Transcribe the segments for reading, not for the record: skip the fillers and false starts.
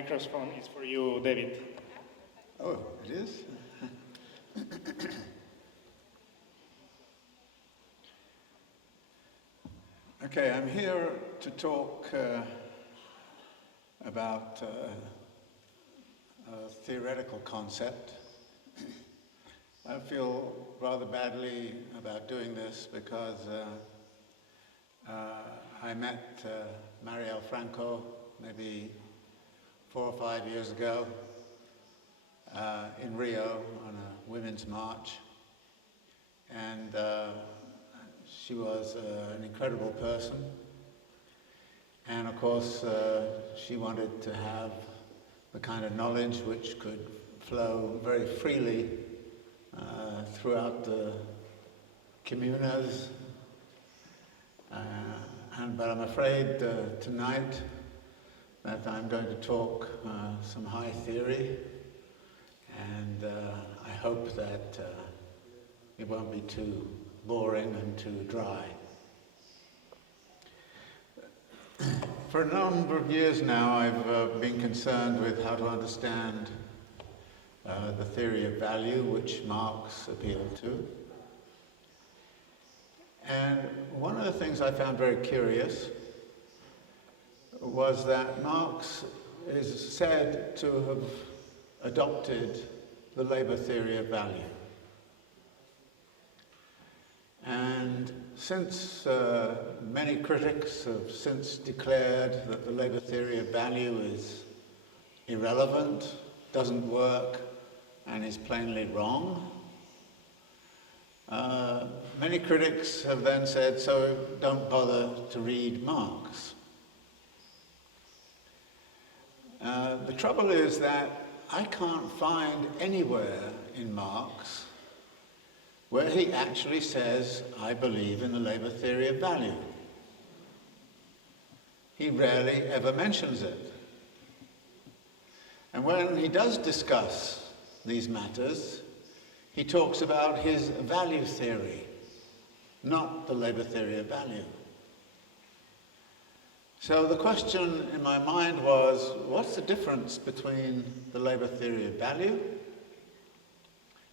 microphone is for you, David. Oh, it is? Okay, I'm here to talk about a theoretical concept. I feel rather badly about doing this because I met Marielle Franco maybe 4 or 5 years ago in Rio on a women's march, and she was an incredible person, and of course she wanted to have the kind of knowledge which could flow very freely throughout the comunas, but I'm afraid tonight that I'm going to talk some high theory, and I hope that it won't be too boring and too dry. For a number of years now, I've been concerned with how to understand the theory of value, which Marx appealed to. And one of the things I found very curious was that Marx is said to have adopted the labor theory of value. And since many critics have since declared that the labor theory of value is irrelevant, doesn't work, and is plainly wrong, many critics have then said, so don't bother to read Marx. The trouble is that I can't find anywhere in Marx where he actually says, I believe in the labor theory of value. He rarely ever mentions it. And when he does discuss these matters, he talks about his value theory, not the labor theory of value. So the question in my mind was, what's the difference between the labor theory of value,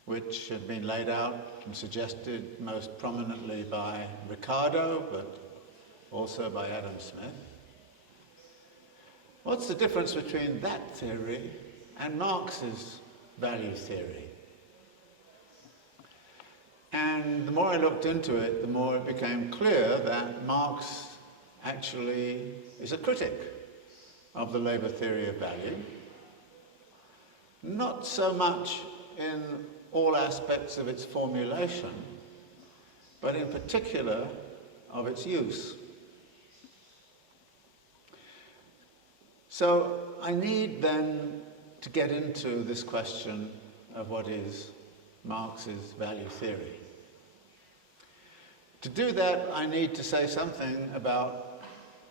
which had been laid out and suggested most prominently by Ricardo, but also by Adam Smith? What's the difference between that theory and Marx's value theory? And the more I looked into it, the more it became clear that Marx actually is a critic of the labor theory of value, not so much in all aspects of its formulation, but in particular of its use. So I need then to get into this question of what is Marx's value theory. To do that, I need to say something about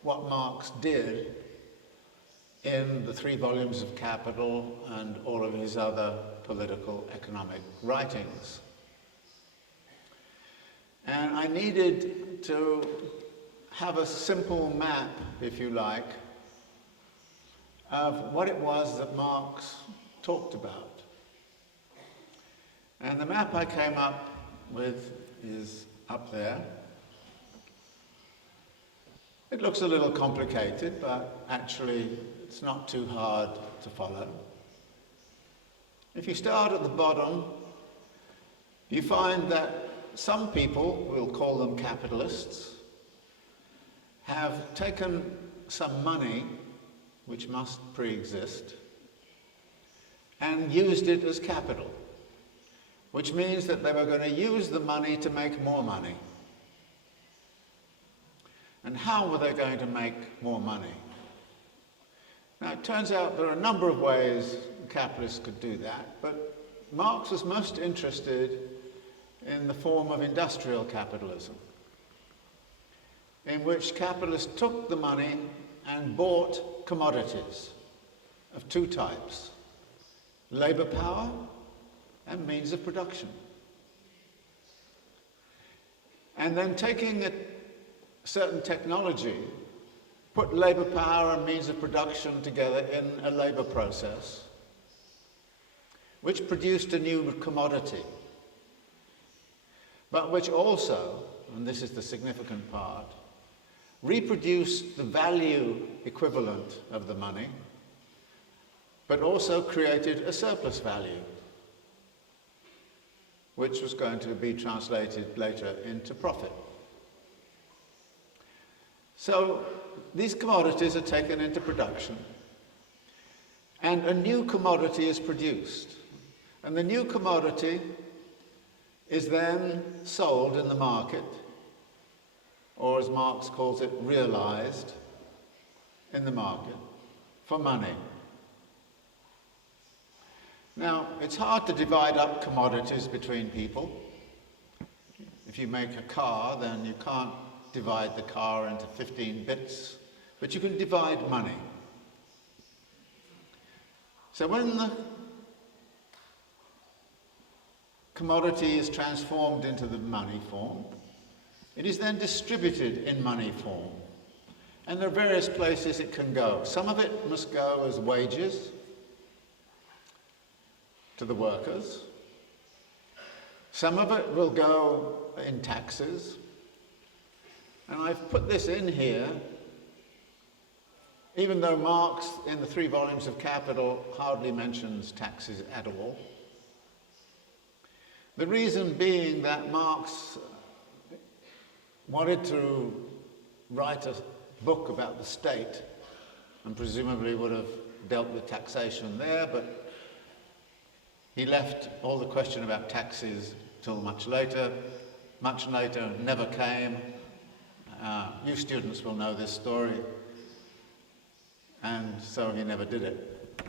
what Marx did in the 3 volumes of Capital and all of his other political economic writings. And I needed to have a simple map, if you like, of what it was that Marx talked about. And the map I came up with is up there. It looks a little complicated, but actually it's not too hard to follow. If you start at the bottom, you find that some people, we'll call them capitalists, have taken some money, which must pre-exist, and used it as capital, which means that they were going to use the money to make more money. And how were they going to make more money? Now, it turns out there are a number of ways capitalists could do that, but Marx was most interested in the form of industrial capitalism, in which capitalists took the money and bought commodities of 2 types: labor power and means of production. And then taking a certain technology put labour power and means of production together in a labour process, which produced a new commodity, but which also, and this is the significant part, reproduced the value equivalent of the money, but also created a surplus value, which was going to be translated later into profit. So these commodities are taken into production, and a new commodity is produced. And the new commodity is then sold in the market, or as Marx calls it, realized in the market for money. Now, it's hard to divide up commodities between people. If you make a car, then you can't divide the car into 15 bits, but you can divide money. So when the commodity is transformed into the money form, it is then distributed in money form. And there are various places it can go. Some of it must go as wages to the workers. Some of it will go in taxes. And I've put this in here, even though Marx, in the 3 volumes of Capital, hardly mentions taxes at all. The reason being that Marx wanted to write a book about the state, and presumably would have dealt with taxation there, but he left all the question about taxes till much later, never came. You students will know this story, and so he never did it.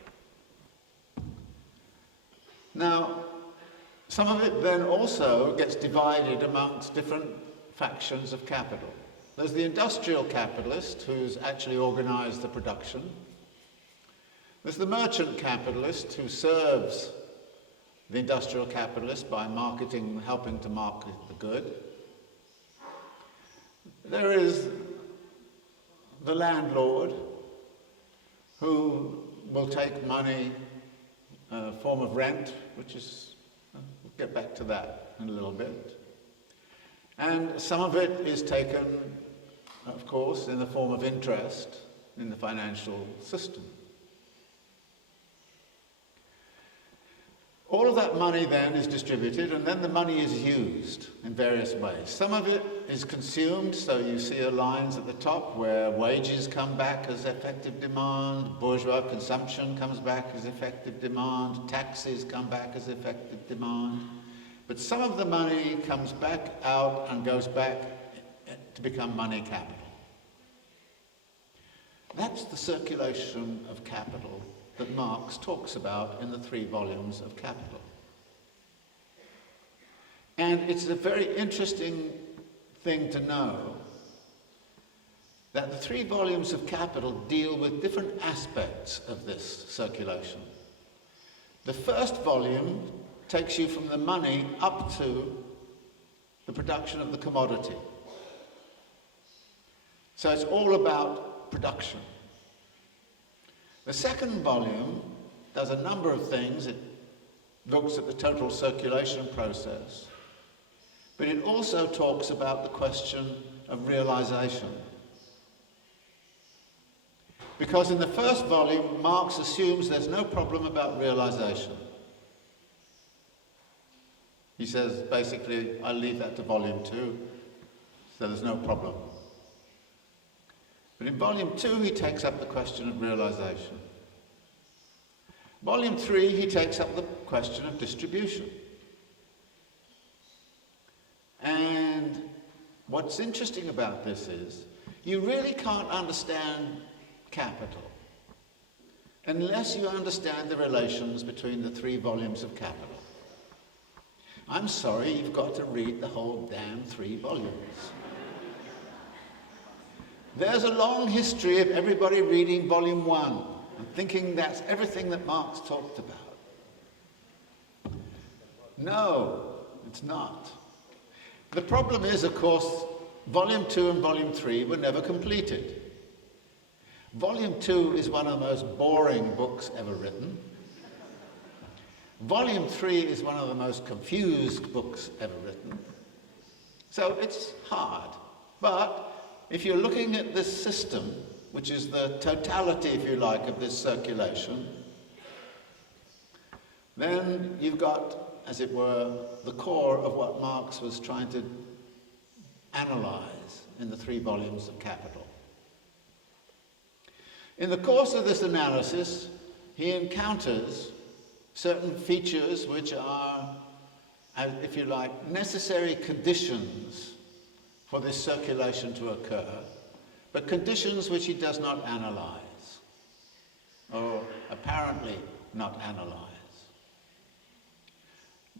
Now, some of it then also gets divided amongst different factions of capital. There's the industrial capitalist, who's actually organized the production. There's the merchant capitalist, who serves the industrial capitalist by marketing, helping to market the good. There is the landlord, who will take money in a form of rent, which is, we'll get back to that in a little bit. And some of it is taken, of course, in the form of interest in the financial system. All of that money then is distributed, and then the money is used in various ways. Some of it is consumed, so you see lines at the top where wages come back as effective demand, bourgeois consumption comes back as effective demand, taxes come back as effective demand. But some of the money comes back out and goes back to become money capital. That's the circulation of capital that Marx talks about in the 3 volumes of Capital. And it's a very interesting thing to know that the 3 volumes of Capital deal with different aspects of this circulation. The first volume takes you from the money up to the production of the commodity. So it's all about production. The second volume does a number of things. It looks at the total circulation process, but it also talks about the question of realization. Because in the first volume, Marx assumes there's no problem about realization. He says, basically, I'll leave that to volume 2, so there's no problem. But in volume 2, he takes up the question of realization. Volume 3, he takes up the question of distribution. And what's interesting about this is, you really can't understand capital unless you understand the relations between the 3 volumes of Capital. I'm sorry, you've got to read the whole damn 3 volumes. There's a long history of everybody reading volume 1 and thinking that's everything that Marx talked about. No, it's not. The problem is, of course, volume 2 and volume 3 were never completed. Volume 2 is one of the most boring books ever written. Volume 3 is one of the most confused books ever written. So it's hard. But if you're looking at this system, which is the totality, if you like, of this circulation, then you've got, as it were, the core of what Marx was trying to analyze in the 3 volumes of Capital. In the course of this analysis, he encounters certain features which are, if you like, necessary conditions for this circulation to occur, but conditions which he does not analyze, or apparently not analyze.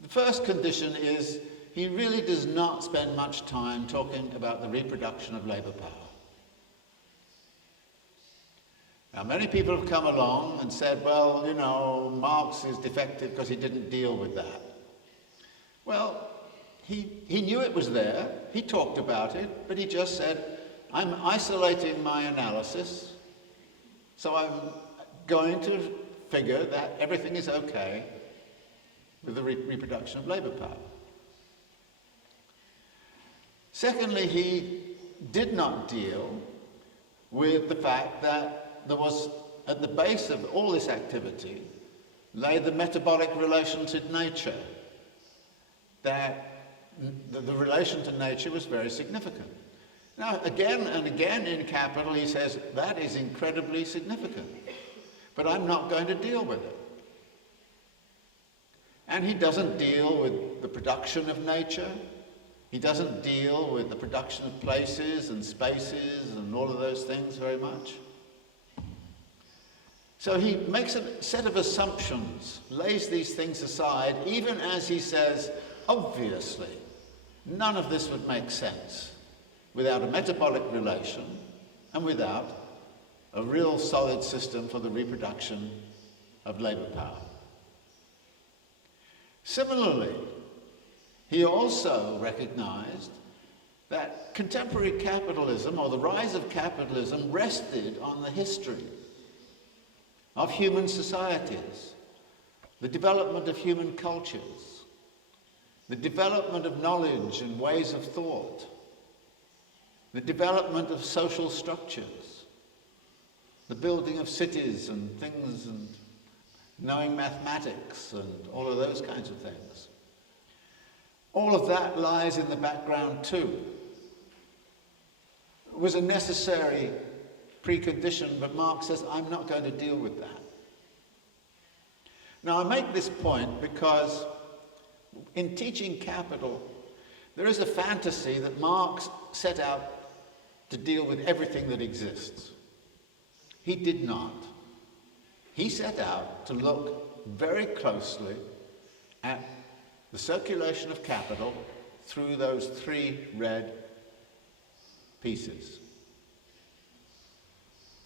The first condition is he really does not spend much time talking about the reproduction of labour power. Now, many people have come along and said, well, you know, Marx is defective because he didn't deal with that. Well, he knew it was there, he talked about it, but he just said, I'm isolating my analysis, so I'm going to figure that everything is okay with the reproduction of labour power. Secondly, he did not deal with the fact that there was, at the base of all this activity, lay the metabolic relation to nature, that the relation to nature was very significant. Now, again and again in Capital, he says, that is incredibly significant, but I'm not going to deal with it. And he doesn't deal with the production of nature. He doesn't deal with the production of places and spaces and all of those things very much. So he makes a set of assumptions, lays these things aside, even as he says, obviously, none of this would make sense without a metabolic relation and without a real solid system for the reproduction of labour power. Similarly, he also recognized that contemporary capitalism, or the rise of capitalism, rested on the history of human societies, the development of human cultures, the development of knowledge and ways of thought, the development of social structures, the building of cities and things, and knowing mathematics and all of those kinds of things. All of that lies in the background too. It was a necessary precondition, but Marx says, I'm not going to deal with that. Now, I make this point because in teaching Capital, there is a fantasy that Marx set out to deal with everything that exists. He did not. He set out to look very closely at the circulation of capital through those 3 red pieces.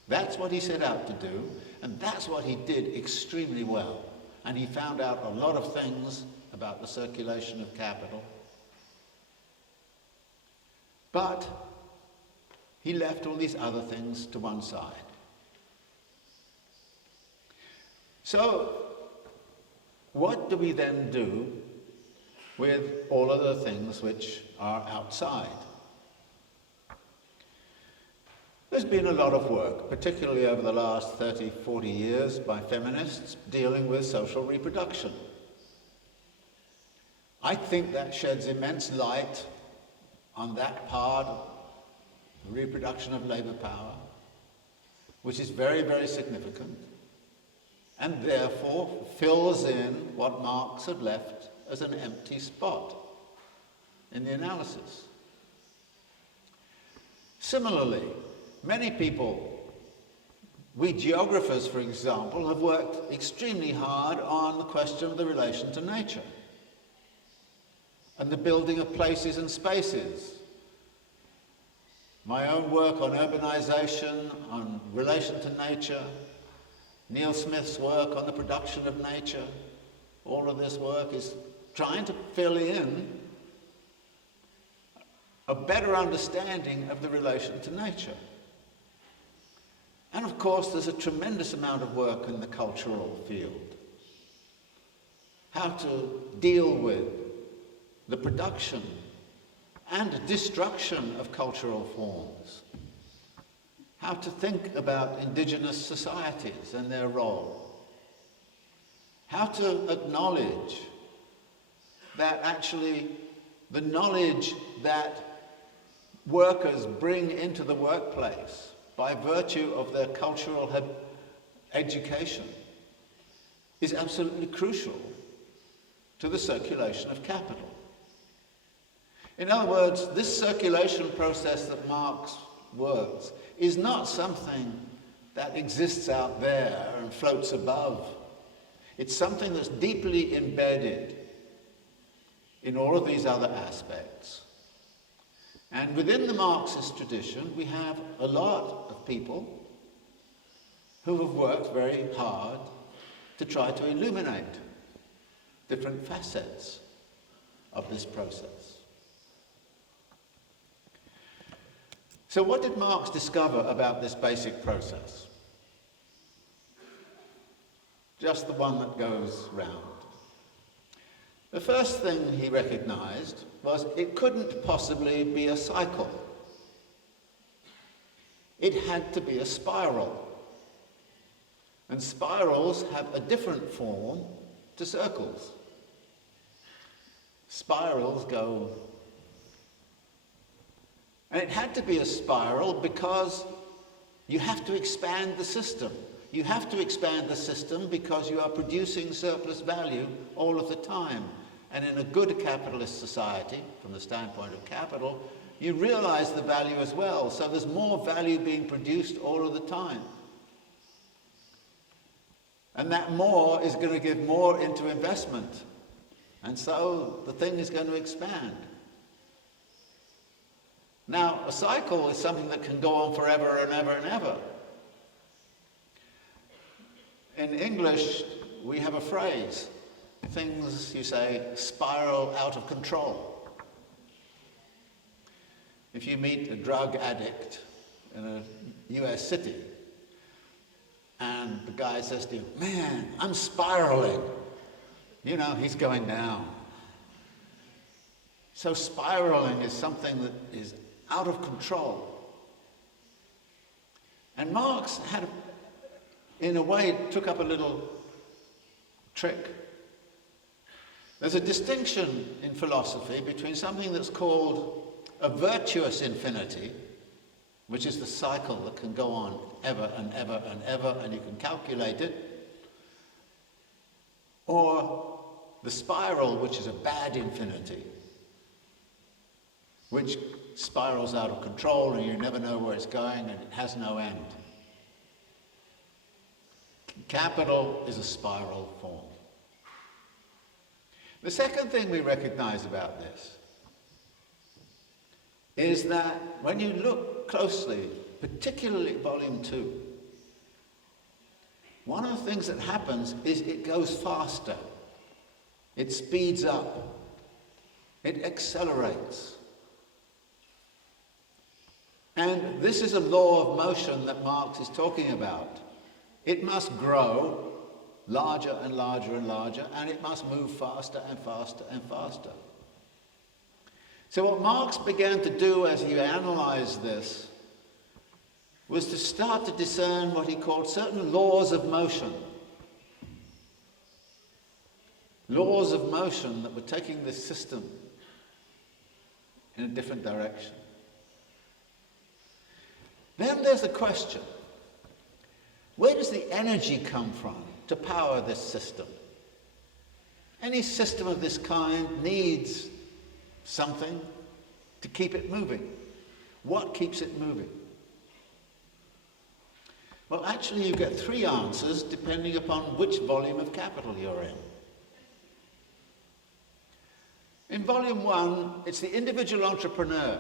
That's what he set out to do, and that's what he did extremely well. And he found out a lot of things about the circulation of capital. But he left all these other things to one side. So, what do we then do with all of the things which are outside? There's been a lot of work, particularly over the last 30, 40 years, by feminists dealing with social reproduction. I think that sheds immense light on that part of the reproduction of labour power, which is very, very significant, and therefore fills in what Marx had left as an empty spot in the analysis. Similarly, many people, we geographers, for example, have worked extremely hard on the question of the relation to nature and the building of places and spaces. My own work on urbanization, on relation to nature, Neil Smith's work on the production of nature, all of this work is trying to fill in a better understanding of the relation to nature. And of course, there's a tremendous amount of work in the cultural field. How to deal with the production and destruction of cultural forms. How to think about indigenous societies and their role. How to acknowledge that actually the knowledge that workers bring into the workplace by virtue of their cultural education is absolutely crucial to the circulation of capital. In other words, this circulation process that Marx works is not something that exists out there and floats above. It's something that's deeply embedded in all of these other aspects. And within the Marxist tradition, we have a lot of people who have worked very hard to try to illuminate different facets of this process. So what did Marx discover about this basic process? Just the one that goes round. The first thing he recognized was it couldn't possibly be a cycle. It had to be a spiral. And spirals have a different form to circles. Spirals go... And it had to be a spiral because you have to expand the system. You have to expand the system because you are producing surplus value all of the time. And in a good capitalist society, from the standpoint of capital, you realize the value as well. So there's more value being produced all of the time. And that more is going to give more into investment. And so the thing is going to expand. Now, a cycle is something that can go on forever and ever and ever. In English, we have a phrase. Things, you say, spiral out of control. If you meet a drug addict in a US city, and the guy says to you, "Man, I'm spiraling," you know, he's going down. So spiraling is something that is out of control. And Marx had, in a way, took up a little trick. There's a distinction in philosophy between something that's called a virtuous infinity, which is the cycle that can go on ever and ever and ever, and you can calculate it, or the spiral, which is a bad infinity, which spirals out of control and you never know where it's going and it has no end. Capital is a spiral form. The second thing we recognize about this is that when you look closely, particularly at volume 2, one of the things that happens is it goes faster. It speeds up. It accelerates. And this is a law of motion that Marx is talking about. It must grow larger and larger and larger, and it must move faster and faster and faster. So what Marx began to do as he analyzed this was to start to discern what he called certain laws of motion. Laws of motion that were taking this system in a different direction. Then there's the question, where does the energy come from to power this system? Any system of this kind needs something to keep it moving. What keeps it moving? Well, actually you get 3 answers depending upon which volume of capital you're in. In volume 1, it's the individual entrepreneur,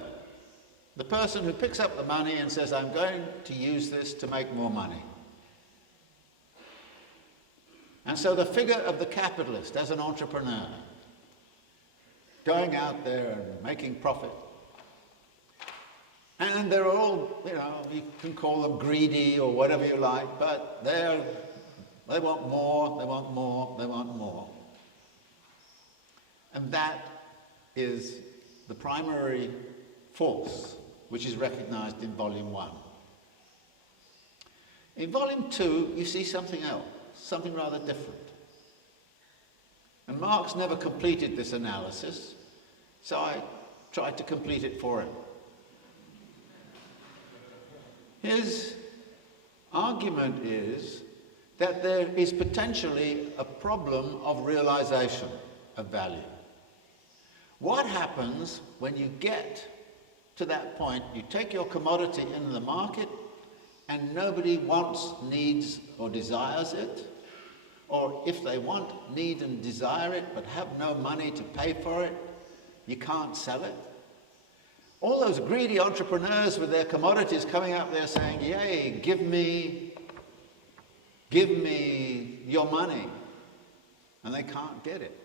the person who picks up the money and says, I'm going to use this to make more money. And so the figure of the capitalist as an entrepreneur, going out there and making profit. And they're all, you can call them greedy or whatever you like, but they want more, they want more, they want more. And that is the primary force which is recognized in Volume 1. In Volume 2, you see something else, something rather different. And Marx never completed this analysis, so I tried to complete it for him. His argument is that there is potentially a problem of realization of value. What happens when you get to that point, you take your commodity into the market and nobody wants, needs, or desires it, or if they want, need, and desire it but have no money to pay for it, you can't sell it? All those greedy entrepreneurs with their commodities coming out there saying, yay, give me your money, and they can't get it.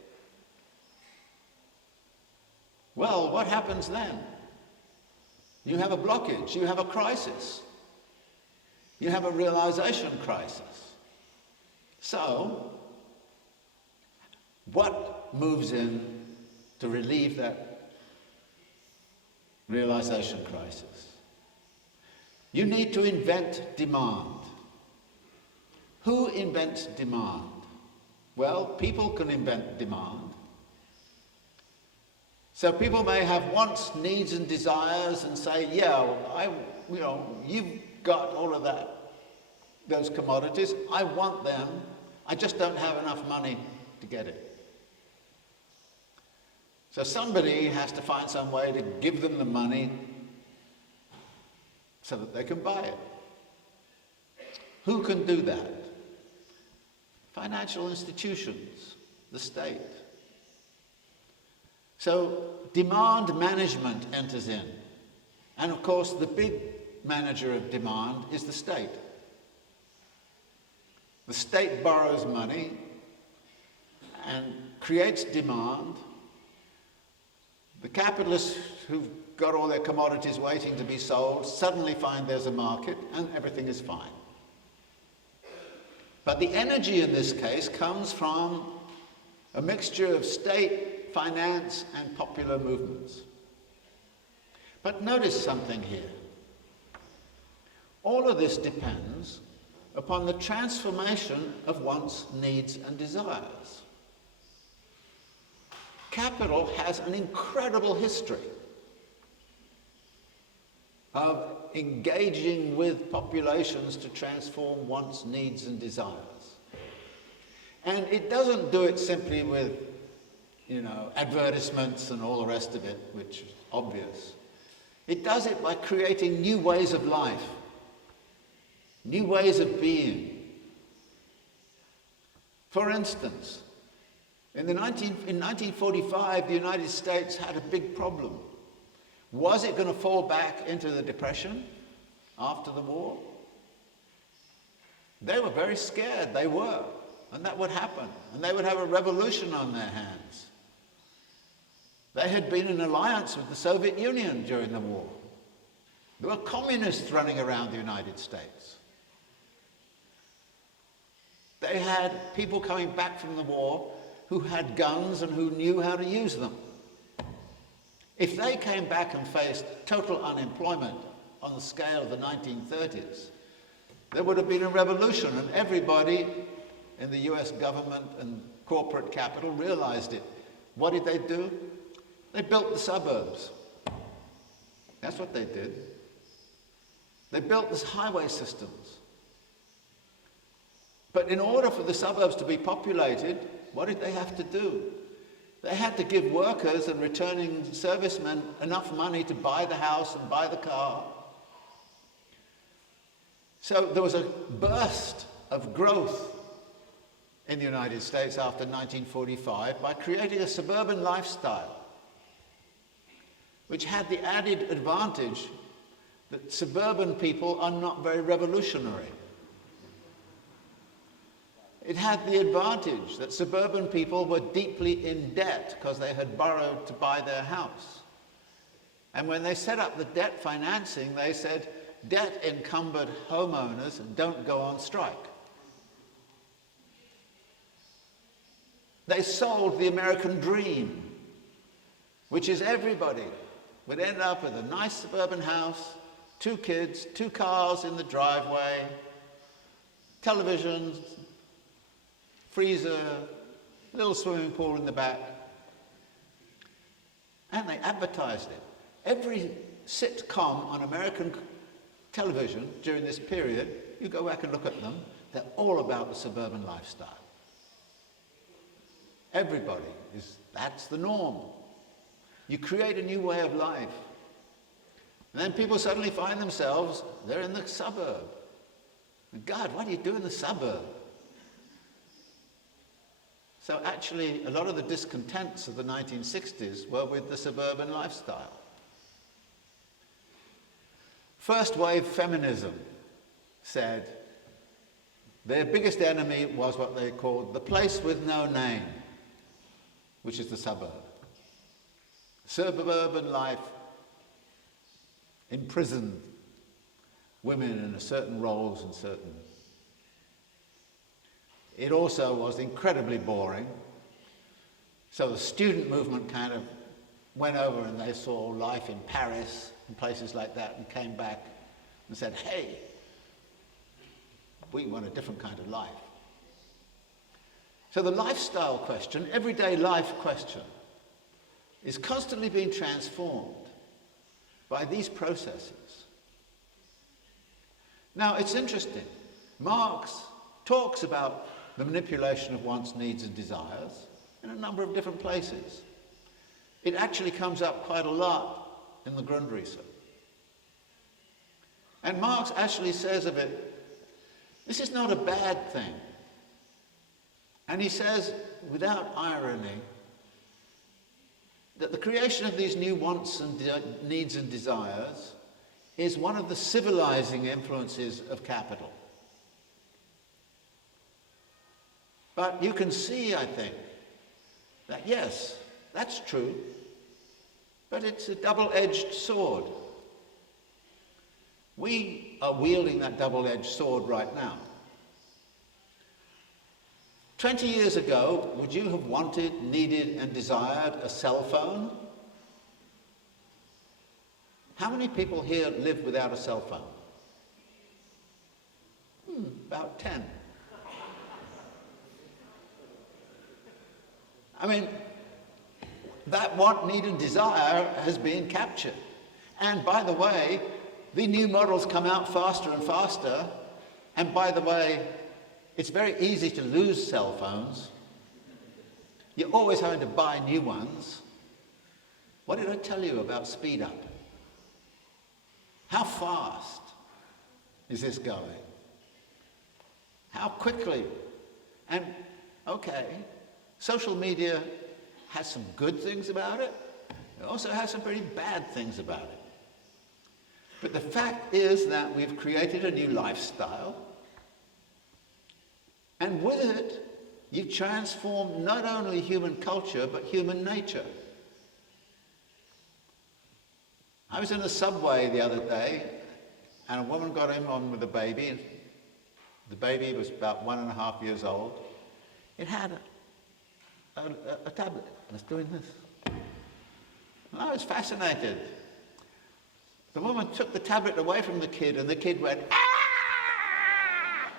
Well, what happens then? You have a blockage, you have a crisis. You have a realization crisis. So, what moves in to relieve that realization crisis? You need to invent demand. Who invents demand? Well, people can invent demand. So people may have wants, needs, and desires and say, yeah, you've got all of those commodities, I want them, I just don't have enough money to get it. So somebody has to find some way to give them the money so that they can buy it. Who can do that? Financial institutions, the state. So demand management enters in. And of course, the big manager of demand is the state. The state borrows money and creates demand. The capitalists who've got all their commodities waiting to be sold suddenly find there's a market and everything is fine. But the energy in this case comes from a mixture of state, finance, and popular movements. But notice something here. All of this depends upon the transformation of wants, needs, and desires. Capital has an incredible history of engaging with populations to transform wants, needs, and desires. And it doesn't do it simply with, advertisements and all the rest of it, which is obvious. It does it by creating new ways of life, new ways of being. For instance, in 1945, the United States had a big problem. Was it going to fall back into the Depression after the war? They were very scared, they were, and that would happen, and they would have a revolution on their hands. They had been in alliance with the Soviet Union during the war. There were communists running around the United States. They had people coming back from the war who had guns and who knew how to use them. If they came back and faced total unemployment on the scale of the 1930s, there would have been a revolution, and everybody in the US government and corporate capital realized it. What did they do? They built the suburbs. That's what they did. They built these highway systems. But in order for the suburbs to be populated, what did they have to do? They had to give workers and returning servicemen enough money to buy the house and buy the car. So there was a burst of growth in the United States after 1945 by creating a suburban lifestyle, which had the added advantage that suburban people are not very revolutionary. It had the advantage that suburban people were deeply in debt because they had borrowed to buy their house. And when they set up the debt financing, they said, debt-encumbered homeowners don't go on strike. They sold the American dream, which is everybody would end up with a nice suburban house, 2 kids, 2 cars in the driveway, televisions, freezer, little swimming pool in the back. And they advertised it. Every sitcom on American television during this period, you go back and look at them, they're all about the suburban lifestyle. Everybody that's the norm. You create a new way of life. And then people suddenly find themselves, they're in the suburb. God, what do you do in the suburb? So actually, a lot of the discontents of the 1960s were with the suburban lifestyle. First wave feminism said their biggest enemy was what they called the place with no name, which is the suburb. Suburban life imprisoned women in certain roles and certain... It also was incredibly boring. So the student movement kind of went over and they saw life in Paris and places like that and came back and said, hey, we want a different kind of life. So the lifestyle question, everyday life question, is constantly being transformed by these processes. Now, it's interesting. Marx talks about the manipulation of one's needs and desires in a number of different places. It actually comes up quite a lot in the Grundrisse. And Marx actually says of it, this is not a bad thing. And he says, without irony, that the creation of these new wants and needs and desires is one of the civilizing influences of capital. But you can see, I think, that yes, that's true, but it's a double-edged sword. We are wielding that double-edged sword right now. 20 years ago, would you have wanted, needed, and desired a cell phone? How many people here live without a cell phone? About 10. I mean, that want, need, and desire has been captured. And by the way, the new models come out faster and faster. And by the way, it's very easy to lose cell phones. You're always having to buy new ones. What did I tell you about speed up? How fast is this going? How quickly? And, okay, social media has some good things about it. It also has some pretty bad things about it. But the fact is that we've created a new lifestyle. And with it, you've transformed not only human culture, but human nature. I was in a subway the other day, and a woman got in on with a baby. The baby was about 1.5 years old. It had a tablet. It was doing this. And I was fascinated. The woman took the tablet away from the kid, and the kid went, "Ah!"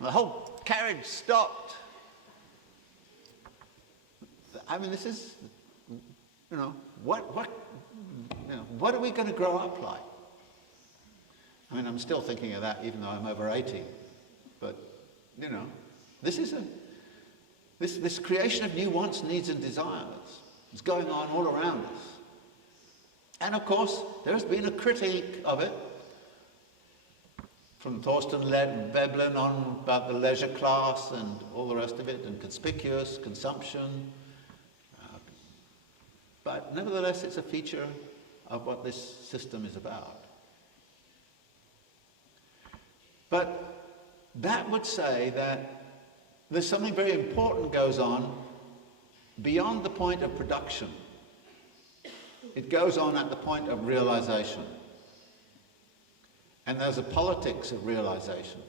The whole carriage stopped. I mean, this is, what are we going to grow up like? I mean, I'm still thinking of that even though I'm over 80. But, this is this creation of new wants, needs, and desires is going on all around us. And of course, there's been a critique of it from Thorsten Veblen on about the leisure class and all the rest of it, and conspicuous consumption. But nevertheless, it's a feature of what this system is about. But that would say that there's something very important goes on beyond the point of production. it goes on at the point of realization. And there's a politics of realization.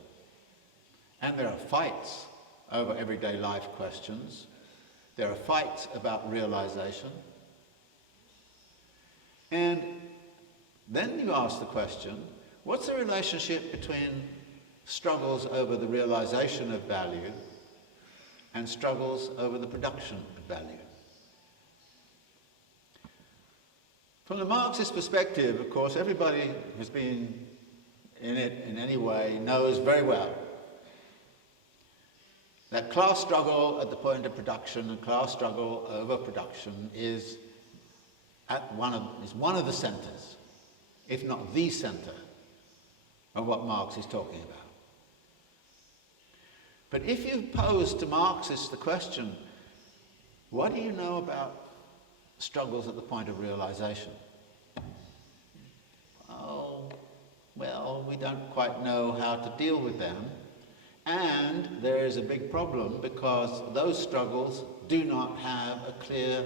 And there are fights over everyday life questions. There are fights about realization. And then you ask the question, what's the relationship between struggles over the realization of value and struggles over the production of value? From the Marxist perspective, of course, everybody who's been in it in any way knows very well that class struggle at the point of production and class struggle over production is one of the centers, if not the center, of what Marx is talking about. But if you pose to Marxists the question, what do you know about struggles at the point of realization? Oh, well, we don't quite know how to deal with them. And there is a big problem because those struggles do not have a clear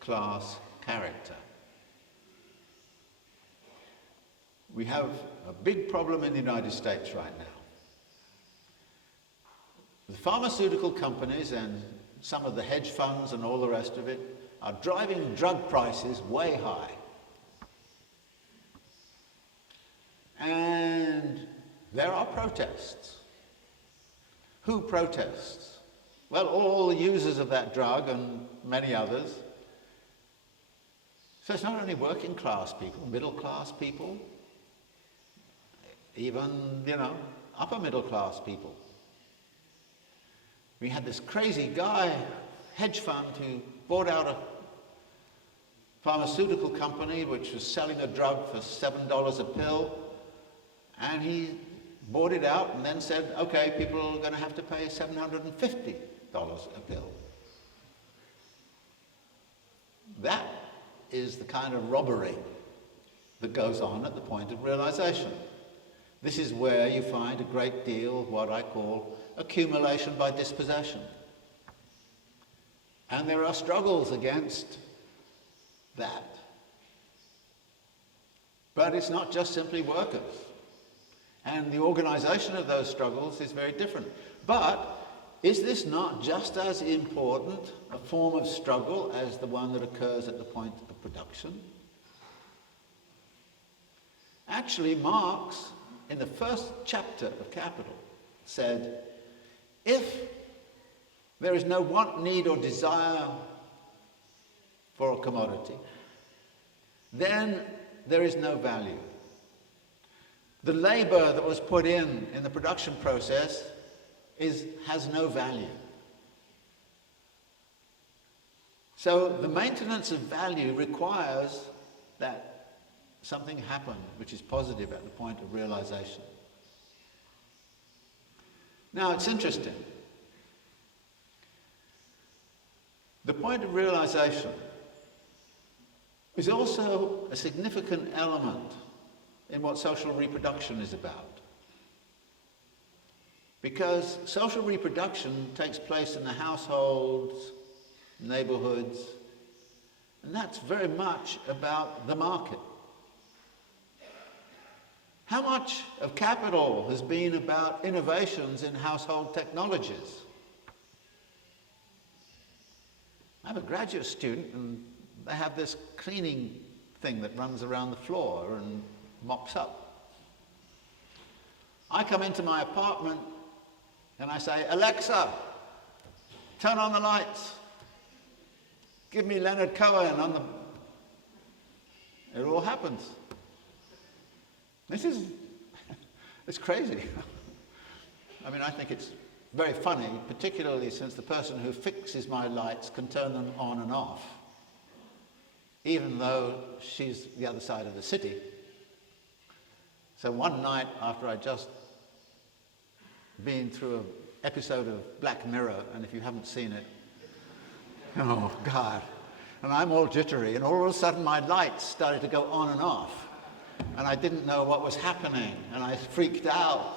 class character. We have a big problem in the United States right now. The pharmaceutical companies and some of the hedge funds and all the rest of it are driving drug prices way high. And there are protests. Who protests? Well, all the users of that drug and many others. So it's not only working class people, middle class people, even, upper middle class people. We had this crazy guy, hedge fund, who bought out a pharmaceutical company which was selling a drug for $7 a pill, and he bought it out and then said, okay, people are going to have to pay $750 a pill. That is the kind of robbery that goes on at the point of realization. This is where you find a great deal of what I call accumulation by dispossession. And there are struggles against that. But it's not just simply workers. And the organization of those struggles is very different. But is this not just as important a form of struggle as the one that occurs at the point of production? Actually, Marx, in the first chapter of Capital, said, if there is no want, need, or desire for a commodity, then there is no value. The labor that was put in the production process has no value. So the maintenance of value requires that something happen which is positive at the point of realization. Now, it's interesting. The point of realization is also a significant element in what social reproduction is about. Because social reproduction takes place in the households, neighborhoods, and that's very much about the market. How much of capital has been about innovations in household technologies? I have a graduate student and they have this cleaning thing that runs around the floor and mops up. I come into my apartment and I say, Alexa, turn on the lights. Give me Leonard Cohen on the... It all happens. It's crazy. I mean, I think it's very funny, particularly since the person who fixes my lights can turn them on and off, even though she's the other side of the city. So one night after I'd just been through an episode of Black Mirror, and if you haven't seen it, oh God, and I'm all jittery, and all of a sudden my lights started to go on and off, and I didn't know what was happening, and I freaked out.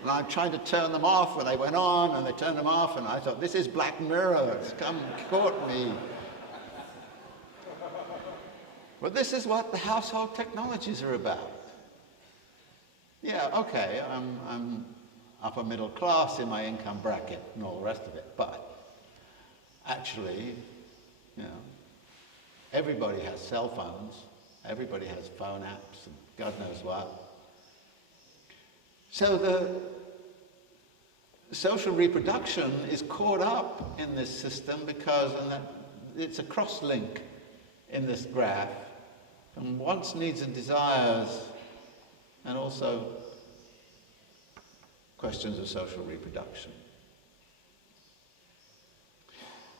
And I tried to turn them off, and they went on, and they turned them off, and I thought, this is Black Mirror, it's come caught me. Well, this is what the household technologies are about. Yeah, okay, I'm upper middle class in my income bracket and all the rest of it, but actually, you know, everybody has cell phones, everybody has phone apps, and God knows what. So the social reproduction is caught up in this system because it's a cross-link in this graph from wants, needs and desires, and also questions of social reproduction.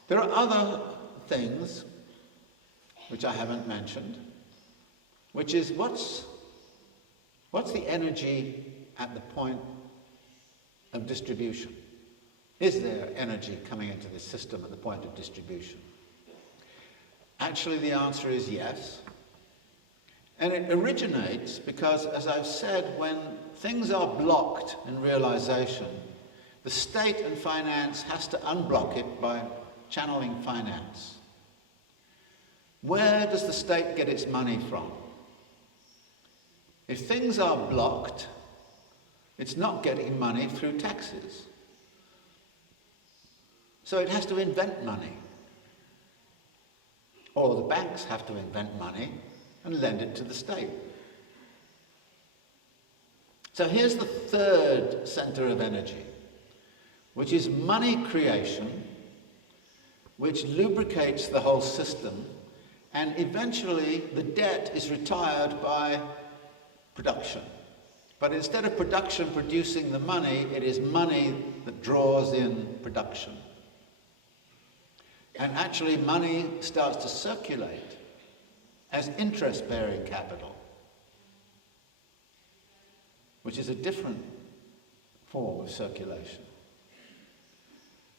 There are other things which I haven't mentioned, which is what's the energy at the point of distribution? Is there energy coming into this system at the point of distribution? Actually, the answer is yes. And it originates because, as I've said, when things are blocked in realization, the state and finance has to unblock it by channeling finance. Where does the state get its money from? If things are blocked, it's not getting money through taxes. So it has to invent money. Or the banks have to invent money and lend it to the state. So here's the third center of energy, which is money creation, which lubricates the whole system, and eventually the debt is retired by production. But instead of production producing the money, it is money that draws in production. And actually money starts to circulate as interest-bearing capital, which is a different form of circulation.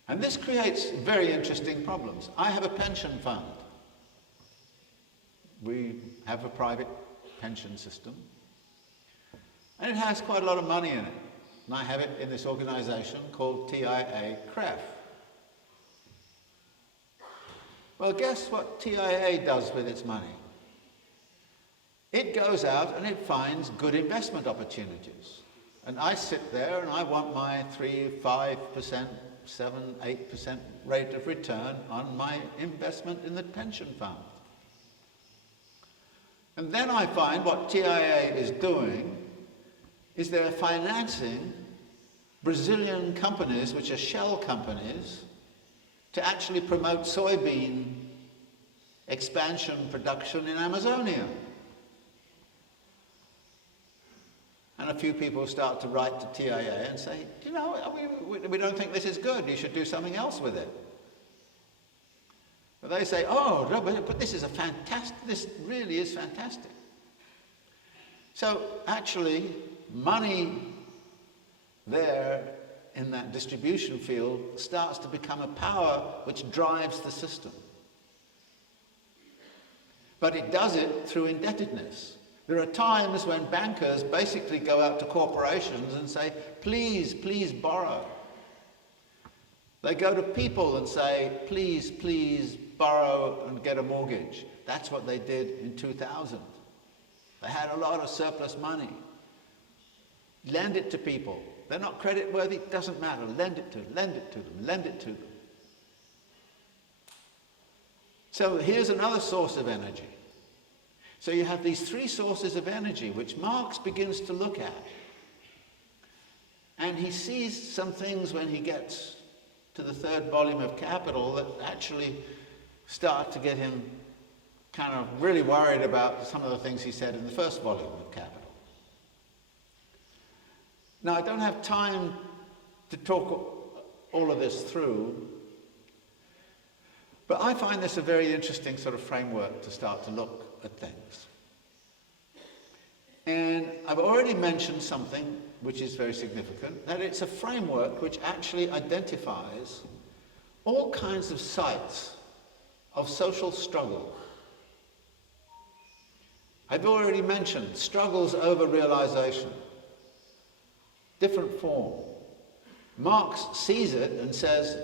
And this creates very interesting problems. I have a pension fund. We have a private pension system. And it has quite a lot of money in it. And I have it in this organization called TIA-CREF. Well, guess what TIA does with its money? It goes out and it finds good investment opportunities. And I sit there and I want my 3, 5%, 7, 8% rate of return on my investment in the pension fund. And then I find what TIA is doing is they're financing Brazilian companies, which are shell companies, to actually promote soybean expansion production in Amazonia. And a few people start to write to TIA and say, you know, we don't think this is good, you should do something else with it. But they say, oh, no, but this is this really is fantastic. So actually, money there in that distribution field starts to become a power which drives the system. But it does it through indebtedness. There are times when bankers basically go out to corporations and say, please, please borrow. They go to people and say, please, please borrow and get a mortgage. That's what they did in 2000. They had a lot of surplus money. Lend it to people. They're not credit-worthy, it doesn't matter. Lend it to them, lend it to them, lend it to them. So here's another source of energy. So you have these three sources of energy which Marx begins to look at. And he sees some things when he gets to the third volume of Capital that actually start to get him kind of really worried about some of the things he said in the first volume of Capital. Now, I don't have time to talk all of this through, but I find this a very interesting sort of framework to start to look at things. And I've already mentioned something which is very significant, that it's a framework which actually identifies all kinds of sites of social struggle. I've already mentioned struggles over realization, different form. Marx sees it and says,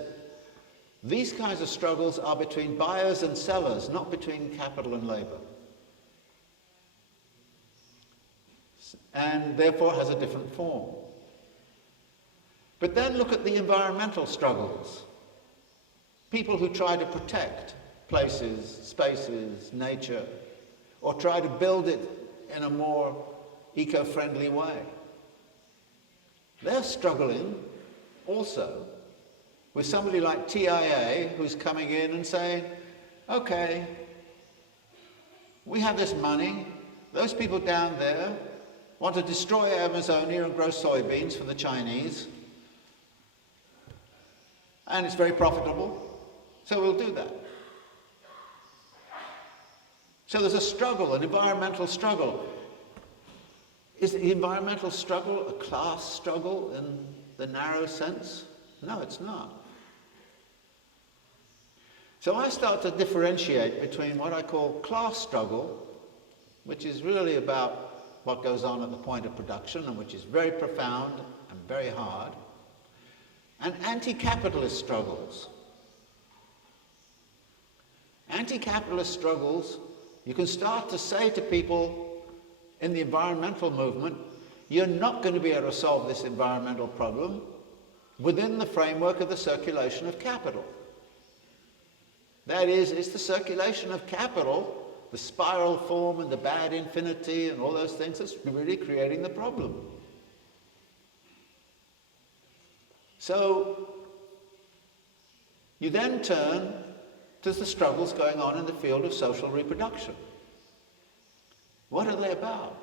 these kinds of struggles are between buyers and sellers, not between capital and labor. and therefore has a different form. But then look at the environmental struggles. People who try to protect places, spaces, nature, or try to build it in a more eco-friendly way. They're struggling also with somebody like TIA who's coming in and saying, okay, we have this money, those people down there want to destroy Amazonia and grow soybeans for the Chinese, and it's very profitable, so we'll do that. So there's a struggle, an environmental struggle. Is the environmental struggle a class struggle in the narrow sense? No, it's not. So I start to differentiate between what I call class struggle, which is really about what goes on at the point of production and which is very profound and very hard, and anti-capitalist struggles. Anti-capitalist struggles, you can start to say to people in the environmental movement, you're not going to be able to solve this environmental problem within the framework of the circulation of capital. That is, it's the circulation of capital, the spiral form and the bad infinity and all those things that's really creating the problem. So you then turn to the struggles going on in the field of social reproduction. What are they about?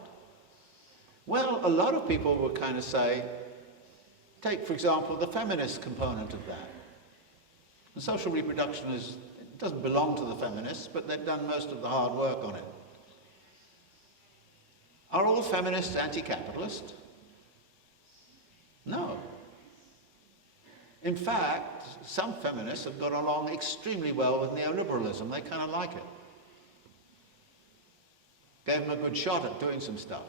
Well, a lot of people will kind of say, take, for example, the feminist component of that. And social reproduction it doesn't belong to the feminists, but they've done most of the hard work on it. Are all feminists anti-capitalist? No. In fact, some feminists have got along extremely well with neoliberalism. They kind of like it. Gave them a good shot at doing some stuff.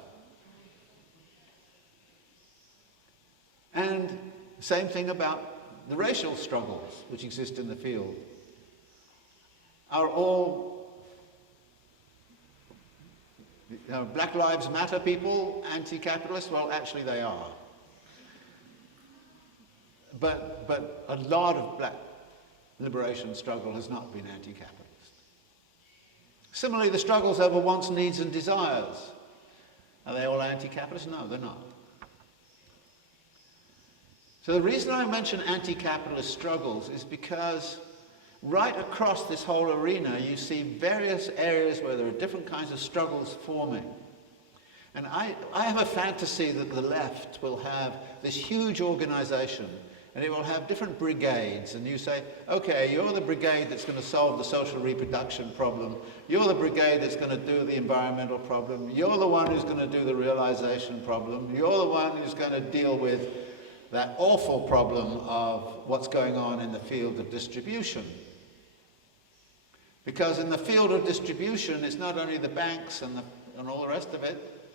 And same thing about the racial struggles which exist in the field. Are all Black Lives Matter people anti-capitalist? Well, actually they are. But a lot of black liberation struggle has not been anti-capitalist. Similarly, the struggles over wants, needs and desires. Are they all anti-capitalist? No, they're not. So the reason I mention anti-capitalist struggles is because right across this whole arena you see various areas where there are different kinds of struggles forming. And I have a fantasy that the left will have this huge organization and it will have different brigades, and you say, okay, you're the brigade that's going to solve the social reproduction problem, you're the brigade that's going to do the environmental problem, you're the one who's going to do the realization problem, you're the one who's going to deal with that awful problem of what's going on in the field of distribution. Because in the field of distribution, it's not only the banks and all the rest of it,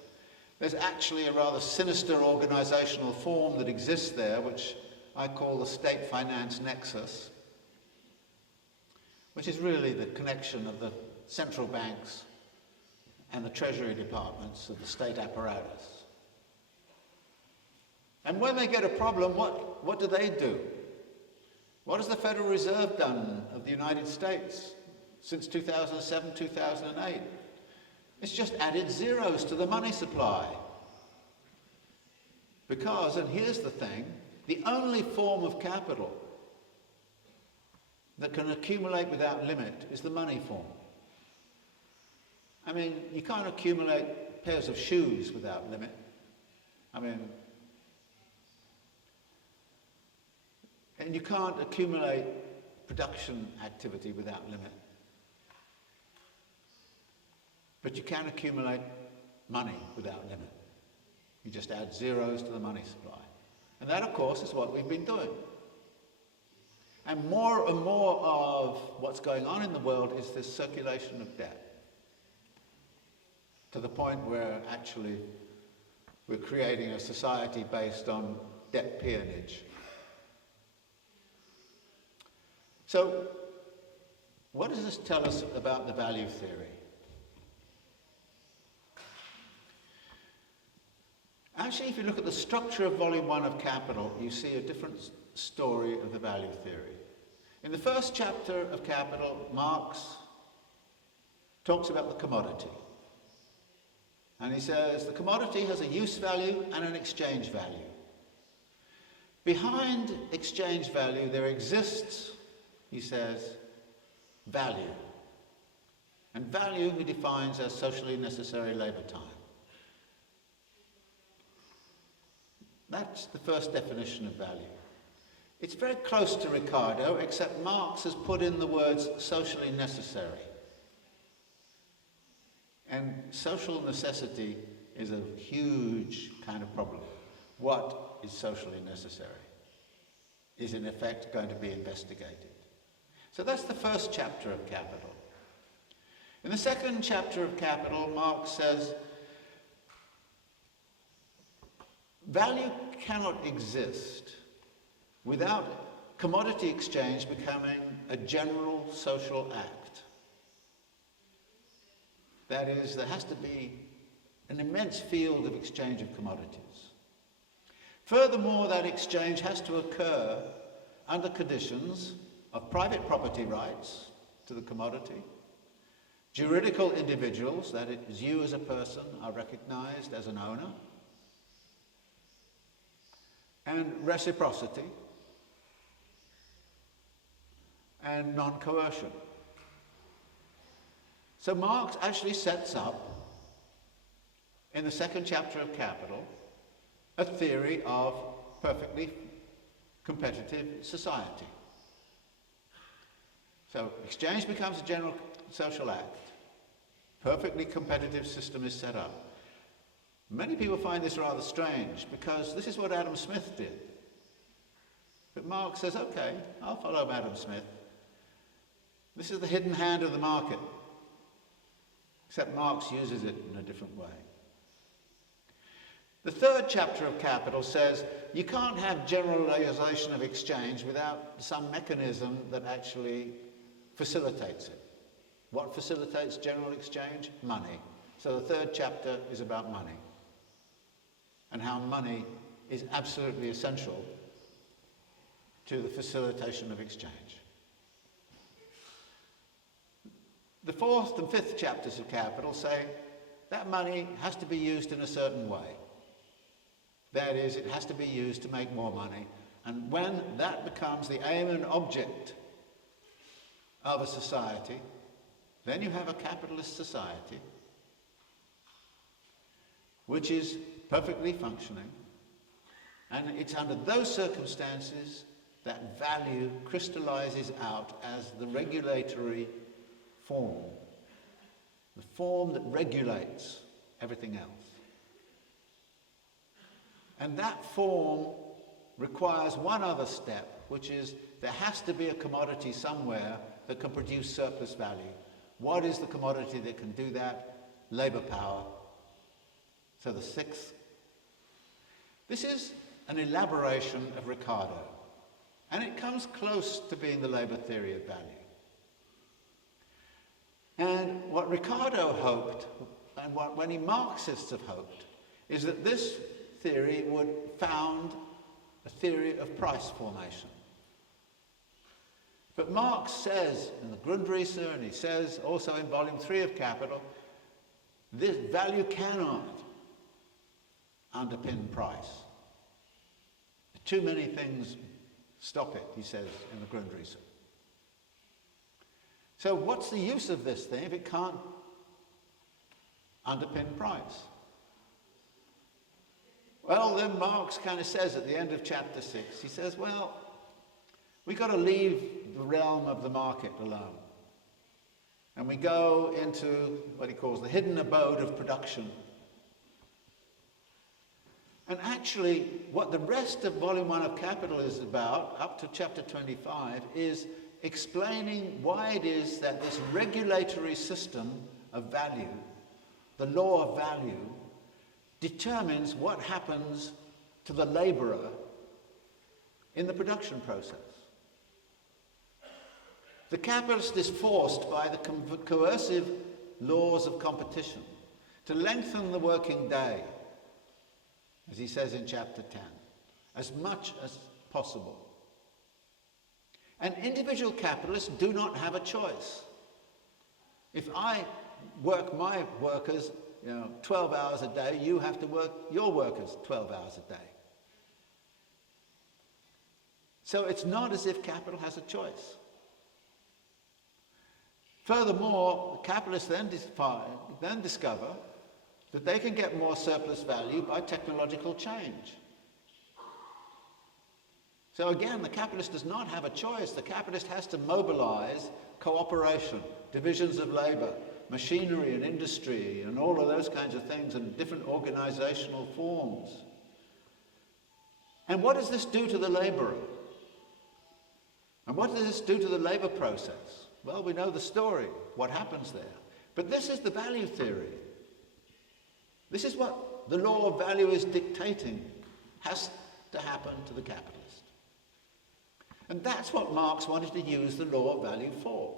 there's actually a rather sinister organizational form that exists there, which I call the state finance nexus, which is really the connection of the central banks and the treasury departments of the state apparatus. And when they get a problem, what do they do? What has the Federal Reserve done of the United States since 2007, 2008? It's just added zeros to the money supply. Because, and here's the thing, the only form of capital that can accumulate without limit is the money form. I mean, you can't accumulate pairs of shoes without limit. I mean, and you can't accumulate production activity without limit. But you can accumulate money without limit. You just add zeros to the money supply. And that, of course, is what we've been doing. And more of what's going on in the world is this circulation of debt, to the point where actually we're creating a society based on debt peonage. So, what does this tell us about the value theory? Actually, if you look at the structure of Volume 1 of Capital, you see a different story of the value theory. In the first chapter of Capital, Marx talks about the commodity. And he says the commodity has a use value and an exchange value. Behind exchange value there exists, he says, value. And value he defines as socially necessary labour time. That's the first definition of value. It's very close to Ricardo, except Marx has put in the words socially necessary. And social necessity is a huge kind of problem. What is socially necessary is in effect going to be investigated. So that's the first chapter of Capital. In the second chapter of Capital, Marx says, value cannot exist without commodity exchange becoming a general social act. That is, there has to be an immense field of exchange of commodities. Furthermore, that exchange has to occur under conditions of private property rights to the commodity, juridical individuals, that is, you as a person are recognized as an owner, and reciprocity, and non-coercion. So Marx actually sets up, in the second chapter of Capital, a theory of perfectly competitive society. So exchange becomes a general social act. Perfectly competitive system is set up. Many people find this rather strange because this is what Adam Smith did. But Marx says, okay, I'll follow Adam Smith. This is the hidden hand of the market. Except Marx uses it in a different way. The third chapter of Capital says you can't have generalization of exchange without some mechanism that actually facilitates it. What facilitates general exchange? Money. So the third chapter is about money and how money is absolutely essential to the facilitation of exchange. The fourth and fifth chapters of Capital say that money has to be used in a certain way. That is, it has to be used to make more money. And when that becomes the aim and object of a society, then you have a capitalist society which is perfectly functioning. And it's under those circumstances that value crystallizes out as the regulatory form, the form that regulates everything else. And that form requires one other step, which is there has to be a commodity somewhere that can produce surplus value. What is the commodity that can do that? Labour power. So the sixth. This is an elaboration of Ricardo, and it comes close to being the labour theory of value. And what Ricardo hoped, and what many Marxists have hoped, is that this theory would found a theory of price formation. But Marx says in the Grundrisse, and he says also in Volume 3 of Capital, this value cannot underpin price. Too many things stop it, he says in the Grundrisse. So what's the use of this thing if it can't underpin price? Well, then Marx kind of says at the end of chapter 6, he says, well, we've got to leave the realm of the market alone. And we go into what he calls the hidden abode of production. And actually, what the rest of Volume 1 of Capital is about, up to chapter 25, is explaining why it is that this regulatory system of value, the law of value, determines what happens to the labourer in the production process. The capitalist is forced by the coercive laws of competition to lengthen the working day as he says in chapter 10, as much as possible. And individual capitalists do not have a choice. If I work my workers 12 hours a day, you have to work your workers 12 hours a day. So it's not as if capital has a choice. Furthermore, capitalists then discover that they can get more surplus value by technological change. So again, the capitalist does not have a choice. The capitalist has to mobilize cooperation, divisions of labor, machinery and industry, and all of those kinds of things, and different organizational forms. And what does this do to the laborer? And what does this do to the labor process? Well, we know the story, what happens there. But this is the value theory. This is what the law of value is dictating has to happen to the capitalist. And that's what Marx wanted to use the law of value for.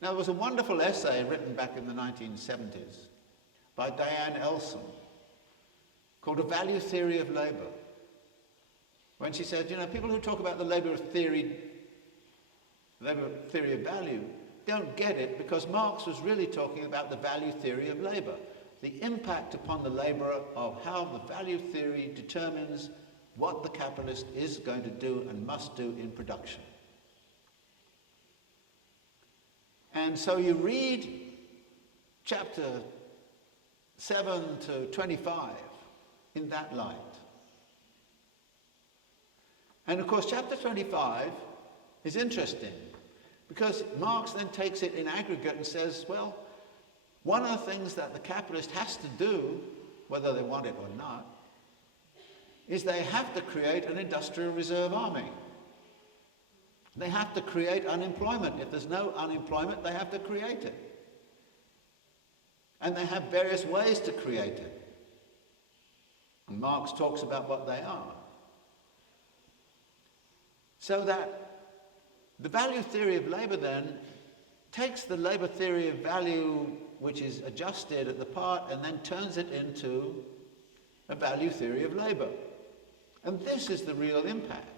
Now, there was a wonderful essay written back in the 1970s by Diane Elson called A Value Theory of Labor, when she said, people who talk about the labor theory of value don't get it, because Marx was really talking about the value theory of labor, the impact upon the laborer of how the value theory determines what the capitalist is going to do and must do in production. And so you read chapter 7 to 25 in that light. And of course, chapter 25 is interesting because Marx then takes it in aggregate and says, well, one of the things that the capitalist has to do, whether they want it or not, is they have to create an industrial reserve army. They have to create unemployment. If there's no unemployment, they have to create it. And they have various ways to create it. And Marx talks about what they are. So that the value theory of labor then takes the labor theory of value, which is adjusted at the part, and then turns it into a value theory of labor. And this is the real impact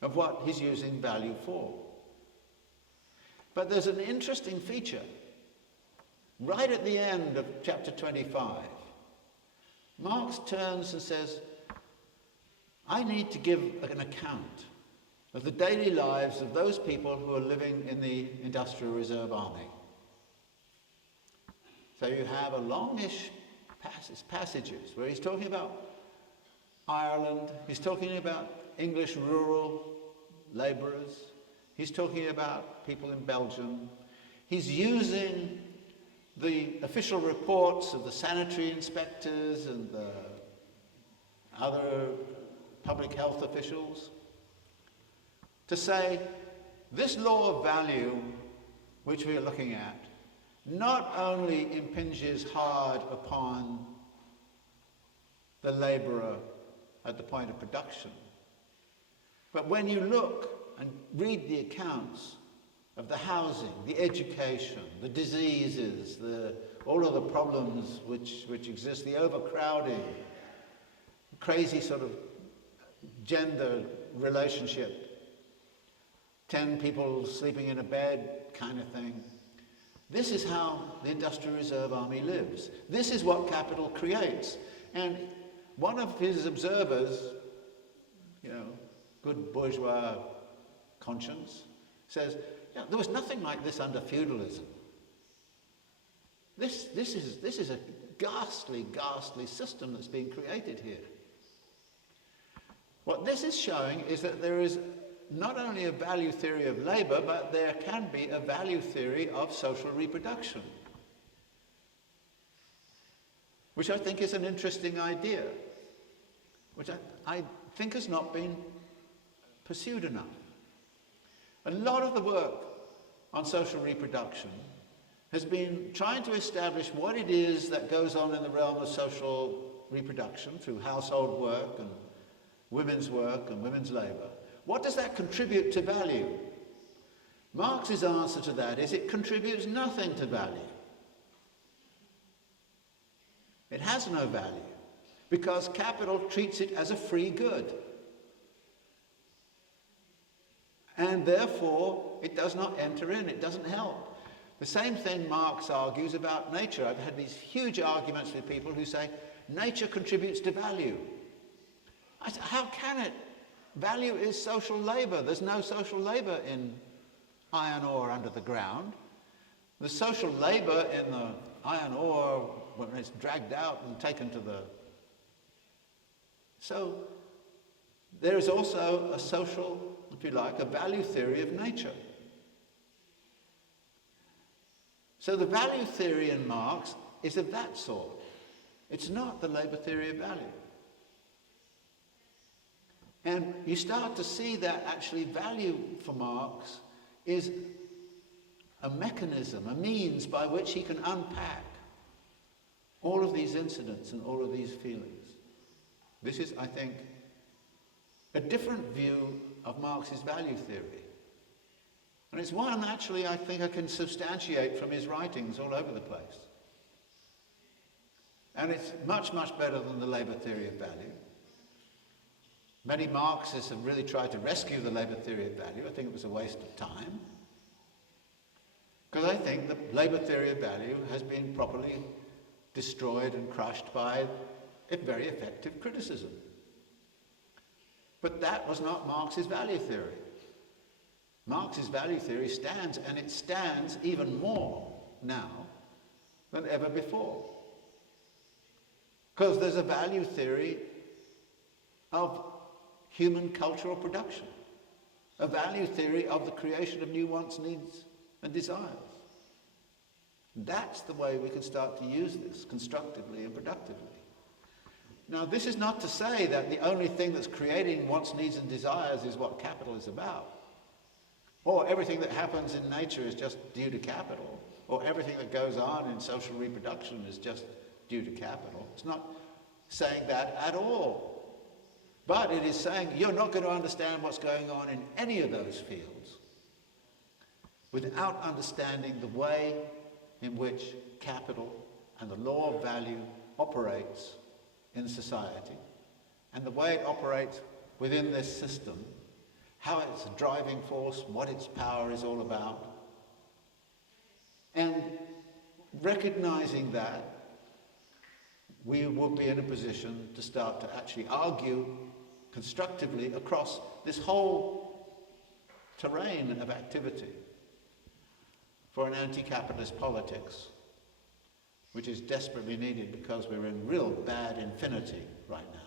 of what he's using value for. But there's an interesting feature. Right at the end of chapter 25, Marx turns and says, I need to give an account of the daily lives of those people who are living in the Industrial Reserve Army. So you have a longish passages where he's talking about Ireland, he's talking about English rural labourers, he's talking about people in Belgium, he's using the official reports of the sanitary inspectors and the other public health officials to say this law of value which we are looking at not only impinges hard upon the labourer at the point of production, but when you look and read the accounts of the housing, the education, the diseases, all of the problems which exist, the overcrowding, crazy sort of gender relationship, 10 people sleeping in a bed kind of thing. This is how the Industrial Reserve Army lives. This is what capital creates. And one of his observers, good bourgeois conscience, says, there was nothing like this under feudalism. This is a ghastly, ghastly system that's being created here. What this is showing is that there is not only a value theory of labor, but there can be a value theory of social reproduction, which I think is an interesting idea, which I think has not been pursued enough. A lot of the work on social reproduction has been trying to establish what it is that goes on in the realm of social reproduction through household work and women's labour. What does that contribute to value? Marx's answer to that is it contributes nothing to value. It has no value because capital treats it as a free good. And therefore, it does not enter in, it doesn't help. The same thing Marx argues about nature. I've had these huge arguments with people who say, nature contributes to value. I say, how can it? Value is social labour. There's no social labour in iron ore under the ground. The social labour in the iron ore when it's dragged out and taken to the... So there is also a social, if you like, a value theory of nature. So the value theory in Marx is of that sort. It's not the labour theory of value. And you start to see that actually value for Marx is a mechanism, a means by which he can unpack all of these incidents and all of these feelings. This is, I think, a different view of Marx's value theory. And it's one, actually, I think I can substantiate from his writings all over the place. And it's much, much better than the labour theory of value. Many Marxists have really tried to rescue the labour theory of value. I think it was a waste of time. Because I think the labour theory of value has been properly destroyed and crushed by a very effective criticism. But that was not Marx's value theory. Marx's value theory stands, and it stands even more now than ever before. Because there's a value theory of human cultural production, a value theory of the creation of new wants, needs, and desires. That's the way we can start to use this constructively and productively. Now, this is not to say that the only thing that's creating wants, needs, and desires is what capital is about. Or everything that happens in nature is just due to capital. Or everything that goes on in social reproduction is just due to capital. It's not saying that at all. But it is saying you're not going to understand what's going on in any of those fields without understanding the way in which capital and the law of value operates in society, and the way it operates within this system, how it's a driving force, what its power is all about. And recognizing that, we will be in a position to start to actually argue constructively across this whole terrain of activity for an anti-capitalist politics, which is desperately needed because we're in real bad infinity right now.